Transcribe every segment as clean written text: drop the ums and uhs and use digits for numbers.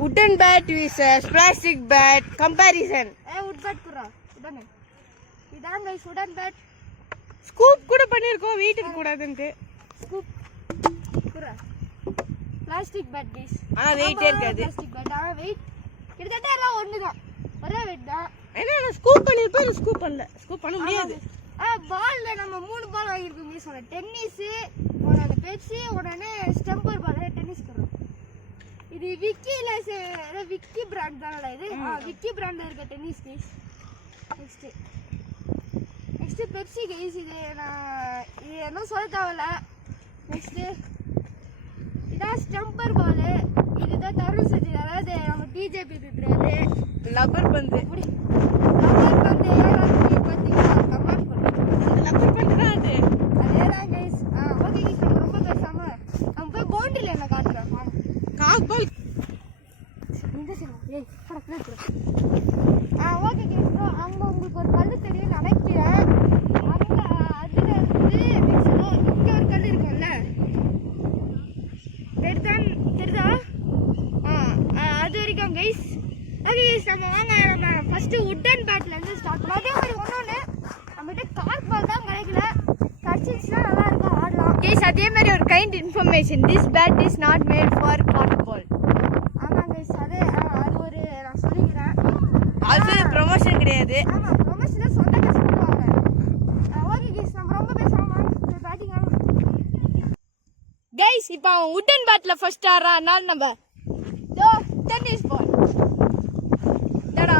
wooden bat versus plastic bat comparison. Wood bat kura. Idan guys wooden bat. Scoop கூட பண்ணிருக்கோம் வீட்டுக்கு கூடாதுன்னு. Scoop kura. Plastic bat guys. ஆனா weight இருக்காது. Plastic bat ஆனா weight கிட்டத்தட்ட எல்லாம் ஒண்ணுதான். ஒரே weight தான். என்ன ஸ்கூப் பண்ணிருப்போம் ஸ்கூப் பண்ணல. ஸ்கூப் பண்ண முடியாது. பால்ல நம்ம 3 பால் வாங்கிருக்கோம் நீ சொன்ன டென்னிஸ் உடனே பெப்சி உடனே ஸ்டம்பர் பால் டென்னிஸ் கரோம் இது விக்கி பிராண்ட் தானடா இது விக்கி பிராண்ட்ல இருக்க tennis case next Pepsi case இது நான் இது என்ன சொல்ல தேவையில்ல நெக்ஸ்ட் இதான் ஸ்டம்பர் பால் இதுதான் தருண் சஜி அதாவது நம்ம டிஜேபி பிளேயர் லப்பர் பந்து லப்பர் பந்து பார்த்தீங்கன்னா லப்பர் பந்து அது அதேதான் கைஸ் ஓகே கைஸ் நம்ம ரொம்ப பேசாம நம்ம போய் பவுண்டரில என்ன காட்டுறோம் காக் பால் இந்த சைடு ஏய் படத்துல ஓகே கைஸ் அங்க உங்களுக்கு ஒரு கல்லு தெரியும் நினைக்கிறேன் அங்க அதுல இருந்து இங்க ஒரு கல்லு இருக்கும்ல தெரியுதா அது வரைக்கும் கைஸ் ஓகே கைஸ் நம்ம வாங்க நம்ம ஃபர்ஸ்ட் வுடன் பேட்ல இருந்து ஸ்டார்ட் பண்ணலாம் அதே மாதிரி ஒன்னொன்னு நம்மகிட்ட கார்க் பால் தான் கிடைக்கல கட்சிச்சுனா நல்லா இருக்கும் ஆடலாம் கைஸ் அதே மாதிரி ஒரு kind information this pad is not made for cork ball ஆமா கைஸ் அது ஒரு நான் சொல்லிக்கிறேன் அது ப்ரமோஷன் கிடையாது ஆமா ப்ரமோஷன்ல சொந்த காசு கொடுப்பாங்க ஓகே கைஸ் நம்ம ரொம்ப பேசாம பேட்டிங் ஆடலாம் கைஸ் இப்போ அவன் வுடன் பேட்ல ஃபர்ஸ்ட் ஆடுறான் அதனால நம்ம டென்னிஸ் பால் டடா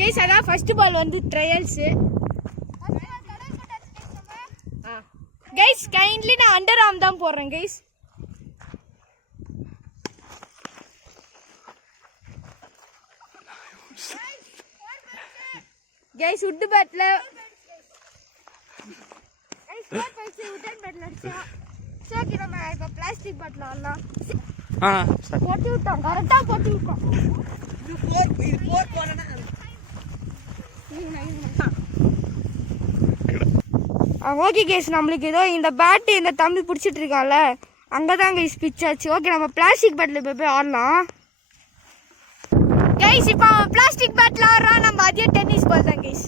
கைஸ் அதான் ஃபர்ஸ்ட் பால் வந்து ட்ரையல்ஸ் கைஸ் கைண்ட்லி நான் அண்டர் ஆர்ம் தான் போடுறேன் கைஸ் கைஸ் வுட் பேட்ல வுடன் பேட்ல அடிச்சா சரி நம்ம இப்ப பிளாஸ்டிக் பேட்ல ஆடலாம் போட்டு விட்டோம் கரெக்டா போட்டு விட்டோம் இது போர் போறனா ஓகே கேஸ் நம்மளுக்கு ஏதோ இந்த பேட்டு இந்த தம்பி பிடிச்சிட்டு இருக்கான்ல அங்கதான் கைஸ் பிச் ஆச்சு ஓகே நம்ம பிளாஸ்டிக் பேட்ல போய் ஆடலாம் கைஸ் இப்போ பிளாஸ்டிக் பேட்ல ஆடுறான் நம்ம அதே டென்னிஸ் பால் தான் guys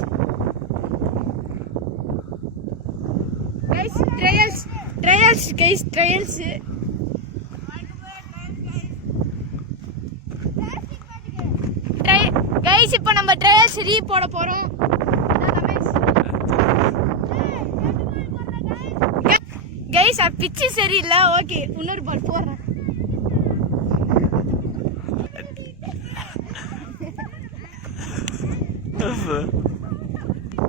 guys trials guys guys இப்போ நம்ம ட்ரையல்ஸ் ரீ போட போறோம் கைஸ் பிச்சு சரியில்லை ஓகே இன்னொரு பால் போடுறேன்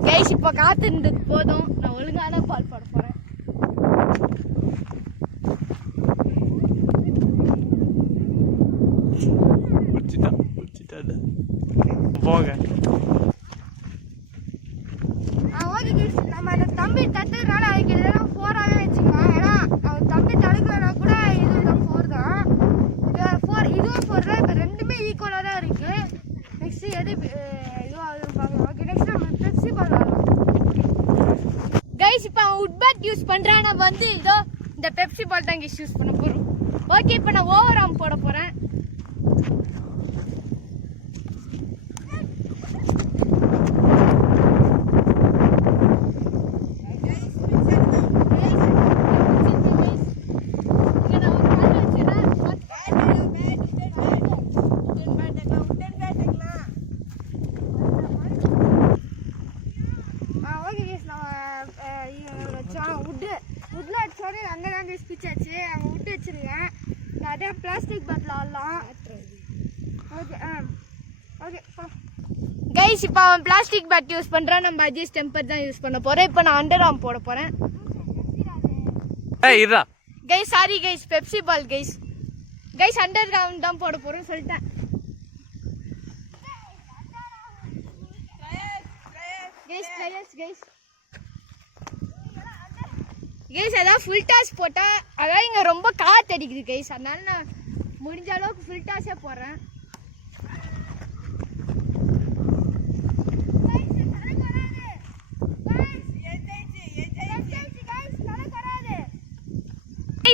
கைஸ் இப்போ காத்து இருந்தது போதும் நான் ஒழுங்கான பால் போட போறேன் போங்க ஓகே கைஸ் நம்ம அந்த தம்பி தட்டுறதுனால அதுக்கு எதெல்லாம் ஃபோராகவே வச்சுக்கலாம் ஏன்னா அவன் தம்பி தடுக்கலனா கூட இதுதான் ஃபோர் தான் இதுவும் ஃபோர் தான் இப்போ ரெண்டுமே ஈக்குவலாக தான் இருக்கு நெக்ஸ்ட் எது இதுவும் அது பார்க்கலாம் ஓகே நெக்ஸ்ட் நம்ம பெப்சி பால் ஆடலாம் கைஸ் இப்போ அவன் வுட் பேட் யூஸ் பண்றான் நான் வந்து இதோ இந்த பெப்சி பால் தான் கைஸ் யூஸ் பண்ண போறோம் ஓகே இப்போ நான் ஓவர் ஆர்ம் போட போறேன் வுட்ல அடிச்சோடனே அங்கே தான் ஸ்பிச் ஆச்சு அங்கே விட்டு வச்சிருக்கேன் அதே பிளாஸ்டிக் பேட்டில் ஆடலாம் ஓகே ஓகே கைஸ் இப்போ அவன் பிளாஸ்டிக் பேட் யூஸ் பண்றான் நம்ம அதே ஸ்டெம்பர் தான் யூஸ் பண்ண போறேன் இப்போ நான் அண்டர் ஆர்ம் போட போறேன் கைஸ் சாரி கைஸ் பெப்சி பால் கைஸ் அண்டர் ஆர்ம் தான் போட போறேன் சொல்லிட்டேன் கைஸ் அதான் ஃபுல் டாஸ் போட்டா அதான் இங்க ரொம்ப காத்து அடிக்குது கைஸ் அதனால நான் முடிஞ்ச அளவுக்கு ஃபுல் டாஸே போடுறேன்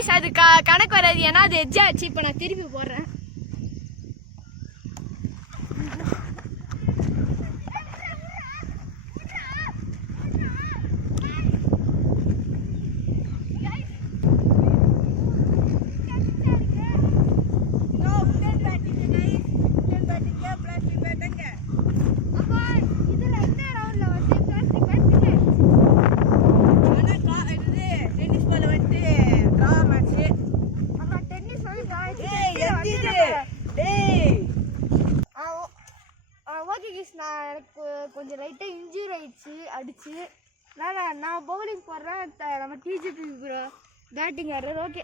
கைஸ் அது கணக்கு வராது ஏன்னா அது எட்ஜ் ஆச்சு. இப்போ நான் திருப்பி போடுறேன். அப்போ இதுல இந்த ரவுண்ட்ல வந்து பிளாஸ்டிக் பேட் வின் ஆமா டென்னிஸ் வந்து ஓகே கிஸ் நான் எனக்கு கொஞ்சம் லைட்டாக இன்ஜூரி ஆயிடுச்சு அடிச்சு. நான் பவுலிங் போடுறேன். நம்ம டிஜிபி ப்ரோ பேட்டிங் ஆடுறாரு. ஓகே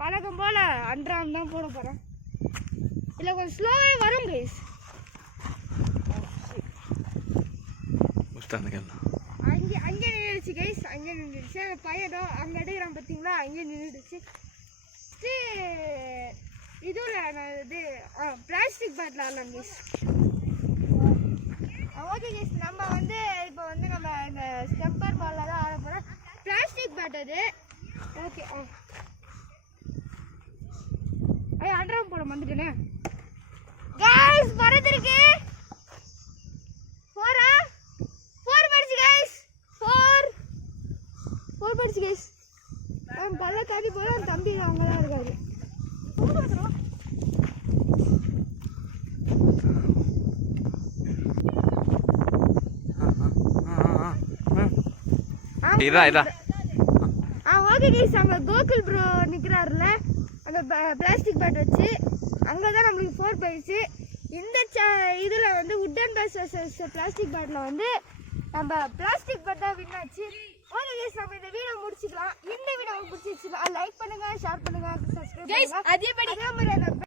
வழக்கம் போல் அன்றாம் தான் போட போகிறேன். இல்லை கொஞ்சம் ஸ்லோவாக வரும் கைஸ். அங்கே நின்றுடுச்சு கைஸ். அங்கே நின்றுடுச்சு அந்த பையனோ அங்கே எடுக்கிறான் பார்த்தீங்களா, அங்கே நின்றுடுச்சு. இதுல நான் இது பிளாஸ்டிக் பேட்ல ஆடலாம் கைஸ். ஓகே கைஸ் நம்ம வந்து இப்போ வந்து நம்ம இந்த ஸ்டெம்பர் பால்ல தான் ஆட போகிறோம். பிளாஸ்டிக் பேட் அது. ஓகே அண்டரம் போட வந்துட்டேனே கைஸ். வரதுருக்கு 4 படிச்சு கைஸ். 4 படிச்சு கைஸ். பல்ல காட்டி போல தம்பி அவங்க தான் இருக்காரு. ஓகே கைஸ் அங்க கோகுல் ப்ரோ நிக்கிறாருல அந்த பிளாஸ்டிக் பேட் வச்சு அங்கதான் நம்மளுக்கு 4 போயிடுச்சு. இந்த இதுல வந்து உட்டன் பேஸ் பிளாஸ்டிக் பேட்ல வந்து நம்ம பிளாஸ்டிக் பேட் தான் வின் ஆச்சு. ஓகே கைஸ் நம்ம இந்த வீடியோ முடிச்சுக்கலாம். இந்த வீடியோ பிடிச்சிருச்சுன்னா லைக் பண்ணுங்க, ஷேர் பண்ணுங்க, சப்ஸ்கிரைப் பண்ணுங்க. அதே மாதிரி